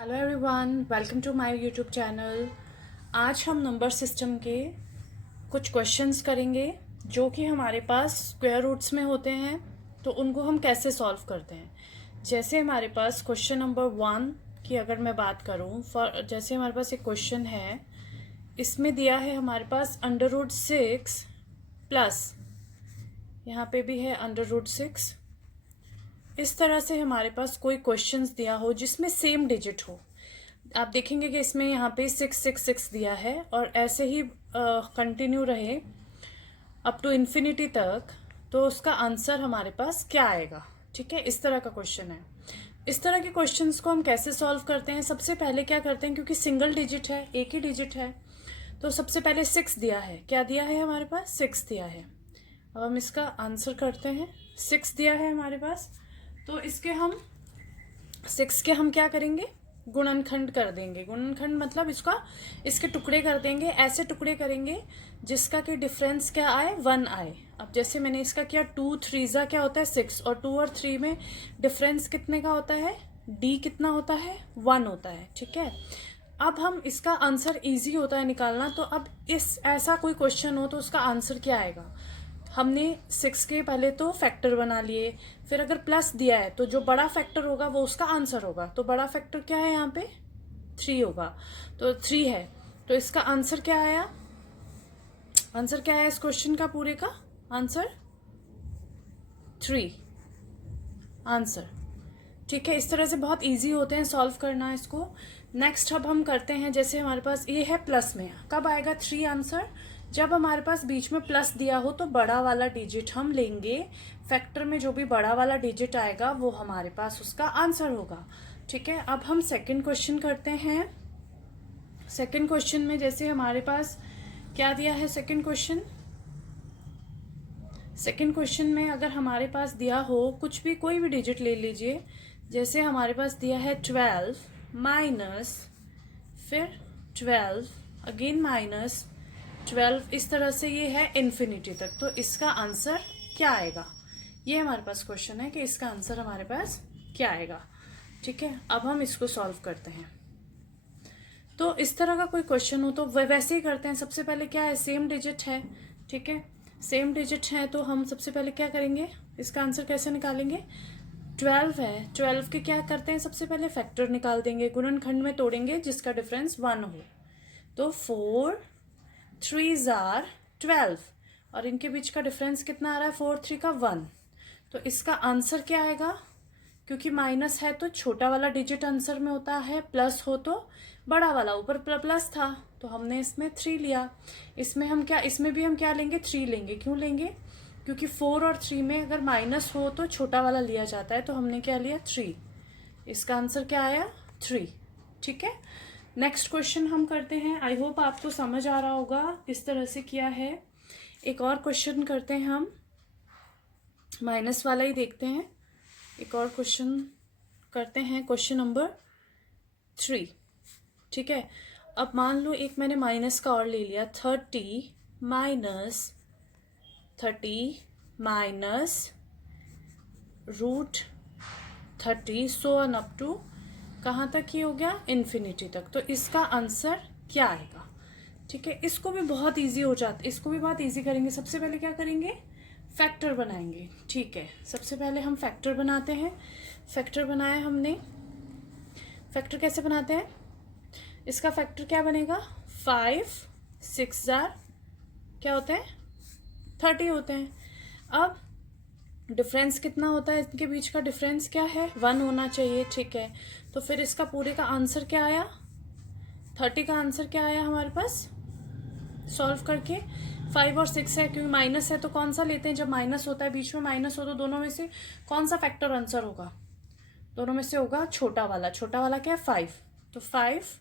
Hello everyone, welcome to my YouTube channel. आज हम number system के कुछ क्वेश्चंस करेंगे जो कि हमारे पास स्क्वायर रूट्स में होते हैं, तो उनको हम कैसे सॉल्व करते हैं। जैसे हमारे पास क्वेश्चन नंबर 1 की अगर मैं बात करूं, फॉर जैसे हमारे पास एक क्वेश्चन है, इसमें दिया है हमारे पास √6 प्लस यहाँ पे भी है √6। इस तरह से हमारे पास कोई क्वेश्चंस दिया हो जिसमें सेम डिजिट हो। आप देखेंगे कि इसमें यहाँ पे 666 दिया है और ऐसे ही कंटिन्यू रहे अप टू इन्फिनिटी तक, तो उसका आंसर हमारे पास क्या आएगा। ठीक है, इस तरह का क्वेश्चन है। इस तरह के क्वेश्चंस को हम कैसे सॉल्व करते हैं, सबसे पहले क्या करते हैं, क्योंकि सिंगल डिजिट है, एक ही डिजिट है, तो सबसे पहले 6 दिया है। क्या दिया है हमारे पास? 6 दिया है। अब हम इसका आंसर करते हैं। 6 दिया है हमारे पास, तो इसके हम 6 के हम क्या करेंगे, गुणनखंड कर देंगे। गुणनखंड मतलब इसके टुकड़े कर देंगे। ऐसे टुकड़े करेंगे जिसका कि डिफरेंस क्या आए, 1 आए। अब जैसे मैंने इसका किया, 2 3 क्या होता है 6, और 2 और 3 में डिफरेंस कितने का होता है, डी कितना होता है, 1 होता है। ठीक है, अब हम इसका आंसर इजी होता है निकालना। तो अब ऐसा कोई क्वेश्चन हो तो उसका आंसर क्या आएगा। हमने 6 के पहले तो फैक्टर बना लिए, फिर अगर प्लस दिया है तो जो बड़ा फैक्टर होगा वो उसका आंसर होगा। तो बड़ा फैक्टर क्या है यहाँ पे, 3 होगा, तो 3 है। तो इसका आंसर क्या आया, आंसर क्या है इस क्वेश्चन का, पूरे का आंसर 3 आंसर। ठीक है, इस तरह से बहुत इजी होते हैं सॉल्व करना इसको। नेक्स्ट अब हम करते हैं, जैसे हमारे पास ये है प्लस में, कब आएगा 3 आंसर, जब हमारे पास बीच में प्लस दिया हो तो बड़ा वाला डिजिट हम लेंगे। फैक्टर में जो भी बड़ा वाला डिजिट आएगा वो हमारे पास उसका आंसर होगा। ठीक है, अब हम सेकंड क्वेश्चन करते हैं। सेकंड क्वेश्चन में जैसे हमारे पास क्या दिया है, सेकंड क्वेश्चन में अगर हमारे पास दिया हो कुछ भी, कोई भी डिजिट ले लीजिए। जैसे हमारे पास दिया है 12 माइनस, फिर 12 अगेन माइनस 12, इस तरह से ये है इन्फिनिटी तक। तो इसका आंसर क्या आएगा, ये हमारे पास क्वेश्चन है कि इसका आंसर हमारे पास क्या आएगा। ठीक है, अब हम इसको सॉल्व करते हैं। तो इस तरह का कोई क्वेश्चन हो तो वैसे ही करते हैं। सबसे पहले क्या है, सेम डिजिट है। ठीक है, सेम डिजिट है तो हम सबसे पहले क्या करेंगे, इसका आंसर कैसे निकालेंगे। 12 है, 12 के क्या करते हैं, सबसे पहले फैक्टर निकाल देंगे, गुणनखंड में तोड़ेंगे जिसका डिफरेंस 1 हो। तो 4 3 आर 12, और इनके बीच का डिफरेंस कितना आ रहा है, 4 3 का 1। तो इसका आंसर क्या आएगा, क्योंकि माइनस है तो छोटा वाला डिजिट आंसर में होता है, प्लस हो तो बड़ा वाला, ऊपर प्लस था तो हमने इसमें 3 लिया। इसमें भी हम क्या लेंगे, 3 लेंगे। क्यों लेंगे, क्योंकि 4 और 3 में अगर माइनस हो तो छोटा वाला लिया जाता है, तो हमने क्या लिया, 3। इसका आंसर क्या आया, 3। ठीक है, नेक्स्ट क्वेश्चन हम करते हैं। आई होप आपको समझ आ रहा होगा किस तरह से किया है। एक और क्वेश्चन करते हैं हम, माइनस वाला ही देखते हैं। एक और क्वेश्चन करते हैं, क्वेश्चन नंबर 3। ठीक है, अब मान लो एक मैंने माइनस का और ले लिया, 30 minus √30, so on up to कहाँ तक ही हो गया, इन्फिनिटी तक। तो इसका आंसर क्या आएगा। ठीक है, इसको भी बहुत इजी हो जाता है, इसको भी बहुत इजी करेंगे। सबसे पहले क्या करेंगे, फैक्टर बनाएंगे। ठीक है, सबसे पहले हम फैक्टर बनाते हैं। फैक्टर बनाया हमने, फैक्टर कैसे बनाते हैं, इसका फैक्टर क्या बनेगा, 5 6 क्या होते हैं, 30 होते हैं। अब डिफरेंस कितना होता है, इनके बीच का डिफरेंस क्या है, 1 होना चाहिए। ठीक है, तो फिर इसका पूरे का आंसर क्या आया, 30 का आंसर क्या आया हमारे पास सॉल्व करके। 5 और 6 है, क्योंकि माइनस है तो कौन सा लेते हैं, जब माइनस होता है, बीच में माइनस हो तो दोनों में से कौन सा फैक्टर आंसर होगा, दोनों में से होगा छोटा वाला। छोटा वाला क्या है, 5, तो 5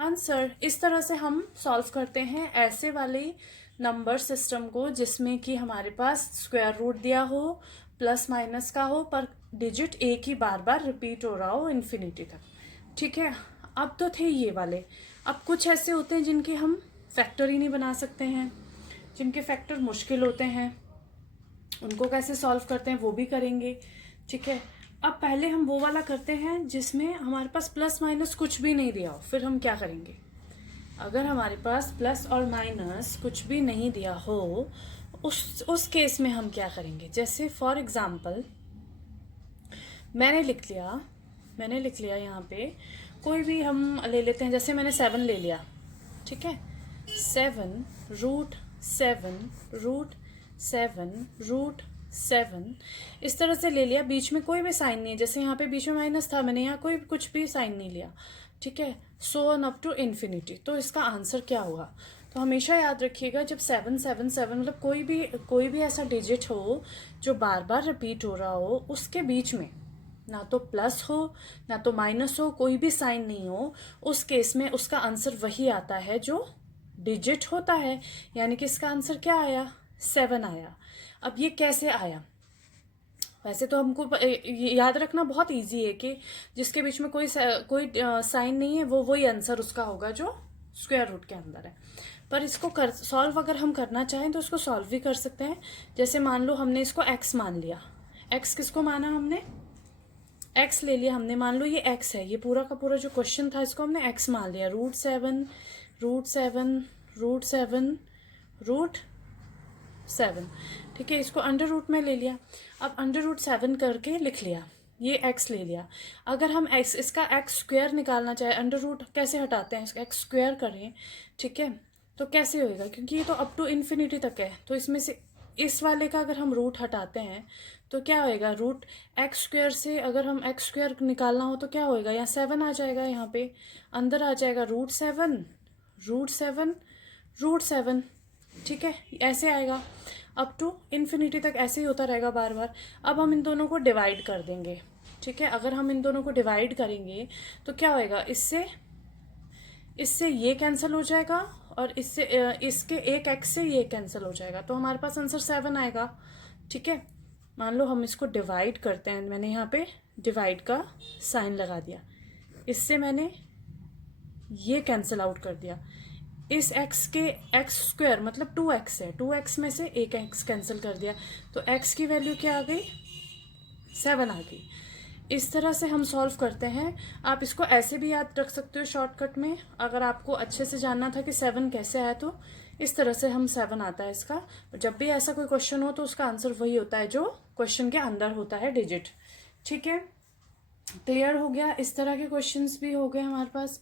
आंसर। इस तरह से हम सॉल्व करते हैं ऐसे वाले नंबर सिस्टम को जिसमें कि हमारे पास स्क्वायर रूट दिया हो, प्लस माइनस का हो, पर डिजिट एक ही बार बार रिपीट हो रहा हो इन्फिनिटी तक। ठीक है, अब तो थे ये वाले। अब कुछ ऐसे होते हैं जिनके हम फैक्टर ही नहीं बना सकते हैं, जिनके फैक्टर मुश्किल होते हैं, उनको कैसे सॉल्व करते हैं वो भी करेंगे। ठीक है, अब पहले हम वो वाला करते हैं जिसमें हमारे पास प्लस माइनस कुछ भी नहीं दिया हो। फिर हम क्या करेंगे, अगर हमारे पास प्लस और माइनस कुछ भी नहीं दिया हो उस केस में हम क्या करेंगे। जैसे फॉर एग्जाम्पल मैंने लिख लिया यहाँ पे कोई भी हम ले लेते हैं, जैसे मैंने 7 ले लिया, ठीक है, 7√7 इस तरह से ले लिया। बीच में कोई भी साइन नहीं है, जैसे यहाँ पे बीच में माइनस था, मैंने यहाँ कोई कुछ भी साइन नहीं लिया, ठीक है, so on up to infinity. तो इसका आंसर क्या होगा। तो हमेशा याद रखिएगा जब 7 मतलब कोई भी ऐसा डिजिट हो जो बार बार रिपीट हो रहा हो, उसके बीच में ना तो प्लस हो ना तो माइनस हो, कोई भी साइन नहीं हो, उस केस में उसका आंसर वही आता है जो डिजिट होता है। यानी कि इसका आंसर क्या आया, 7 आया। अब ये कैसे आया, वैसे तो हमको याद रखना बहुत इजी है कि जिसके बीच में कोई साइन नहीं है वो वही आंसर उसका होगा जो स्क्वायर रूट के अंदर है। पर इसको सॉल्व अगर हम करना चाहें तो इसको सॉल्व भी कर सकते हैं। जैसे मान लो हमने इसको x मान लिया, x किसको माना हमने, x ले लिया हमने, मान लो ये x है, ये पूरा का पूरा जो क्वेश्चन था इसको हमने x मान लिया, √7 ठीक है, इसको अंडर रूट में ले लिया। अब अंडर रूट 7 करके लिख लिया, ये x ले लिया। अगर हम इसका x स्क्वायर निकालना चाहे, अंडर रूट कैसे हटाते हैं, x स्क्वायर करें, ठीक है, तो कैसे होएगा, क्योंकि ये तो अप टू इन्फिनिटी तक है, तो इसमें से इस वाले का अगर हम रूट हटाते हैं तो क्या होएगा, रूट एक्स स्क्वायर से अगर हम एक्स स्क्वायर निकालना हो तो क्या होएगा, यहाँ 7 आ जाएगा, यहाँ पे अंदर आ जाएगा √7, ठीक है, ऐसे आएगा अप टू इन्फिनिटी तक, ऐसे ही होता रहेगा बार बार। अब हम इन दोनों को डिवाइड कर देंगे, ठीक है, अगर हम इन दोनों को डिवाइड करेंगे तो क्या होएगा, इससे ये कैंसिल हो जाएगा और इसके एक एक्स से ये कैंसिल हो जाएगा, तो हमारे पास आंसर 7 आएगा, ठीक है। मान लो हम इसको डिवाइड करते हैं, मैंने यहाँ पे डिवाइड का साइन लगा दिया, इससे मैंने ये कैंसिल आउट कर दिया, इस x के x स्क्वायर मतलब 2x है, 2x में से एक x कैंसिल कर दिया, तो x की वैल्यू क्या आ गई, 7 आ गई। इस तरह से हम सॉल्व करते हैं। आप इसको ऐसे भी याद रख सकते हो शॉर्टकट में, अगर आपको अच्छे से जानना था कि 7 कैसे आया तो इस तरह से हम 7 आता है इसका। जब भी ऐसा कोई क्वेश्चन हो तो उसका आंसर वही होता है जो क्वेश्चन के अंदर होता है डिजिट, ठीक है, क्लियर हो गया। इस तरह के क्वेश्चंस भी हो गए हमारे पास।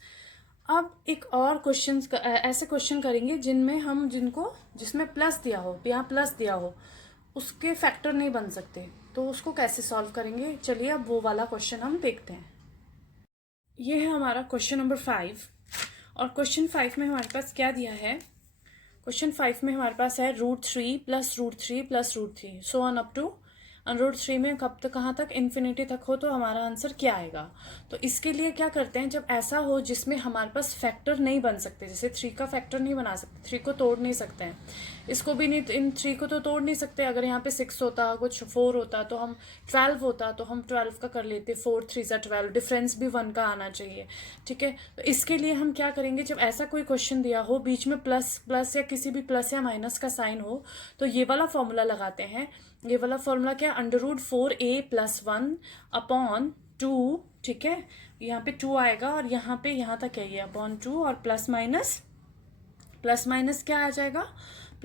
अब एक और क्वेश्चन, ऐसे क्वेश्चन करेंगे जिसमें प्लस दिया हो, यहाँ प्लस दिया हो, उसके फैक्टर नहीं बन सकते, तो उसको कैसे सॉल्व करेंगे, चलिए अब वो वाला क्वेश्चन हम देखते हैं। ये है हमारा क्वेश्चन नंबर 5, और क्वेश्चन 5 में हमारे पास क्या दिया है, क्वेश्चन 5 में हमारे पास है √3 + √3 + √3 सो ऑन अप टू √3 में कब तक, कहाँ तक, इन्फिनिटी तक हो, तो हमारा आंसर क्या आएगा। तो इसके लिए क्या करते हैं, जब ऐसा हो जिसमें हमारे पास फैक्टर नहीं बन सकते, जैसे 3 का फैक्टर नहीं बना सकते, 3 को तोड़ नहीं सकते हैं, इसको भी नहीं, इन 3 को तो तोड़ नहीं सकते। अगर यहाँ पे 6 होता, कुछ 4 होता, तो हम 12 होता तो हम 12 का कर लेते, 4 3 = 12, डिफरेंस भी 1 का आना चाहिए, ठीक है। तो इसके लिए हम क्या करेंगे, जब ऐसा कोई क्वेश्चन दिया हो बीच में प्लस या किसी भी प्लस या माइनस का साइन हो, तो ये वाला फॉर्मूला लगाते हैं। ये वाला फॉर्मूला क्या, √4a + 1 अपॉन 2, ठीक है, यहाँ पे 2 आएगा और यहाँ पे यहाँ तक है ये अपॉन 2, और प्लस माइनस क्या आ जाएगा,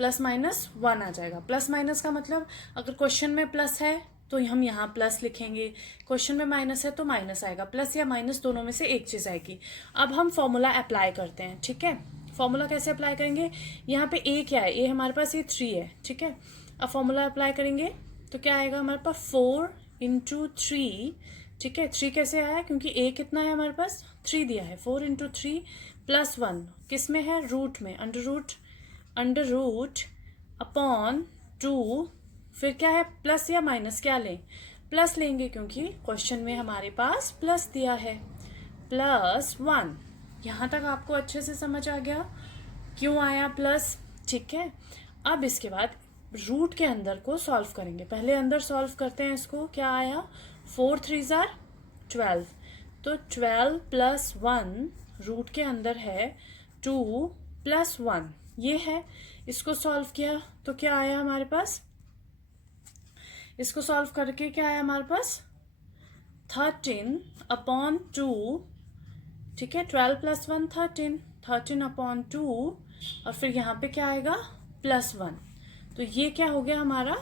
+-1 आ जाएगा। प्लस माइनस का मतलब अगर क्वेश्चन में प्लस है तो हम यहाँ प्लस लिखेंगे, क्वेश्चन में माइनस है तो माइनस आएगा, प्लस या माइनस दोनों में से एक चीज़ आएगी। अब हम फॉर्मूला अप्लाई करते हैं, ठीक है। फॉर्मूला कैसे अप्लाई करेंगे, यहाँ पे a क्या है, a हमारे पास ये 3 है, ठीक है। अब फॉर्मूला अप्लाई करेंगे तो क्या आएगा हमारे पास, 4 × 3, ठीक है। 3 कैसे आया, क्योंकि a कितना है हमारे पास, 3 दिया है, 4 × 3 + 1 किस में है, रूट में, अंडर रूट अपॉन 2, फिर क्या है, प्लस या माइनस, क्या लें, प्लस लेंगे, क्योंकि क्वेश्चन में हमारे पास प्लस दिया है, +1। यहाँ तक आपको अच्छे से समझ आ गया क्यों आया प्लस, ठीक है। अब इसके बाद रूट के अंदर को सॉल्व करेंगे, पहले अंदर सॉल्व करते हैं इसको, क्या आया, 4 3 = 12, तो 12 + 1 रूट के अंदर है 2 + 1, ये है। इसको सॉल्व किया तो क्या आया हमारे पास, इसको सॉल्व करके क्या आया हमारे पास, 13/2, ठीक है, 12 + 1 13, 13/2, और फिर यहाँ पे क्या आएगा +1। तो ये क्या हो गया हमारा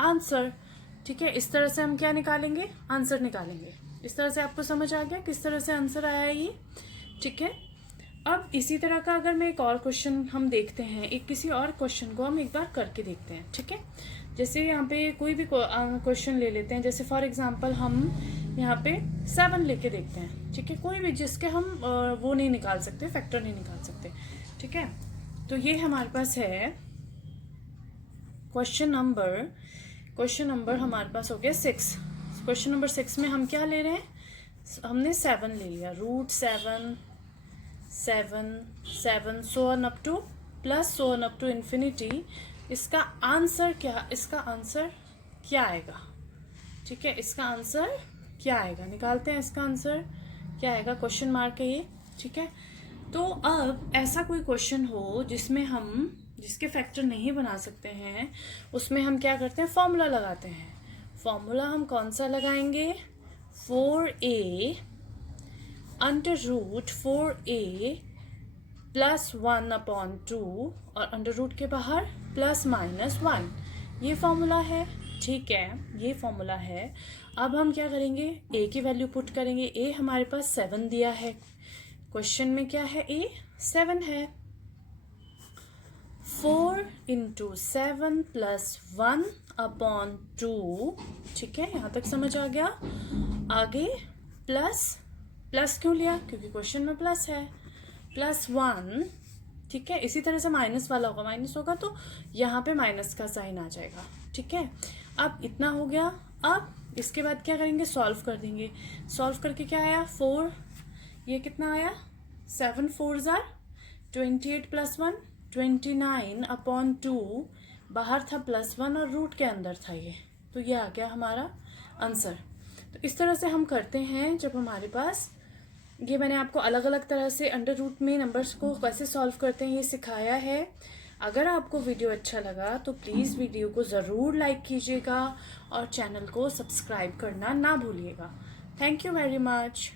आंसर, ठीक है। इस तरह से हम क्या निकालेंगे, आंसर निकालेंगे। इस तरह से आपको समझ आ गया किस तरह से आंसर आया है ये, ठीक है। अब इसी तरह का अगर मैं एक और क्वेश्चन हम देखते हैं, एक किसी और क्वेश्चन को हम एक बार करके देखते हैं, ठीक है। जैसे यहाँ पे कोई भी क्वेश्चन ले लेते हैं, जैसे फॉर एग्जांपल हम यहाँ पे 7 लेके देखते हैं, ठीक है। कोई भी जिसके हम वो नहीं निकाल सकते, फैक्टर नहीं निकाल सकते, ठीक है। तो ये हमारे पास है क्वेश्चन नंबर हमारे पास हो गया 6। क्वेश्चन नंबर 6 में हम क्या ले रहे हैं, हमने 7 ले लिया, √7 7 so on up to plus so on up to infinity। इसका आंसर क्या आएगा, ठीक है। इसका आंसर क्या आएगा, निकालते हैं। इसका आंसर क्या आएगा, क्वेश्चन मार्क है ये, ठीक है। तो अब ऐसा कोई क्वेश्चन हो जिसके फैक्टर नहीं बना सकते हैं, उसमें हम क्या करते हैं, फॉर्मूला लगाते हैं। फॉर्मूला हम कौन सा लगाएंगे, 4a √4a + 1/2, और अंडर रूट के बाहर ±1, ये फॉर्मूला है, ठीक है। ये फॉर्मूला है। अब हम क्या करेंगे, a की वैल्यू पुट करेंगे। a हमारे पास 7 दिया है, क्वेश्चन में क्या है, a 7 है। 4 × 7 + 1/2, ठीक है, यहाँ तक समझ आ गया। आगे प्लस क्यों लिया, क्योंकि क्वेश्चन में प्लस है, +1, ठीक है। इसी तरह से माइनस वाला होगा, माइनस होगा तो यहाँ पे माइनस का साइन आ जाएगा, ठीक है। अब इतना हो गया। अब इसके बाद क्या करेंगे, सॉल्व कर देंगे। सॉल्व करके क्या आया, 4, ये कितना आया, 7 4s are 28 + 1 29/2, बाहर था +1 और रूट के अंदर था ये, तो ये आ गया हमारा आंसर। तो इस तरह से हम करते हैं जब हमारे पास, ये मैंने आपको अलग अलग तरह से अंडर रूट में नंबर्स को कैसे सॉल्व करते हैं ये सिखाया है। अगर आपको वीडियो अच्छा लगा तो प्लीज़ वीडियो को ज़रूर लाइक कीजिएगा और चैनल को सब्सक्राइब करना ना भूलिएगा। Thank you very much.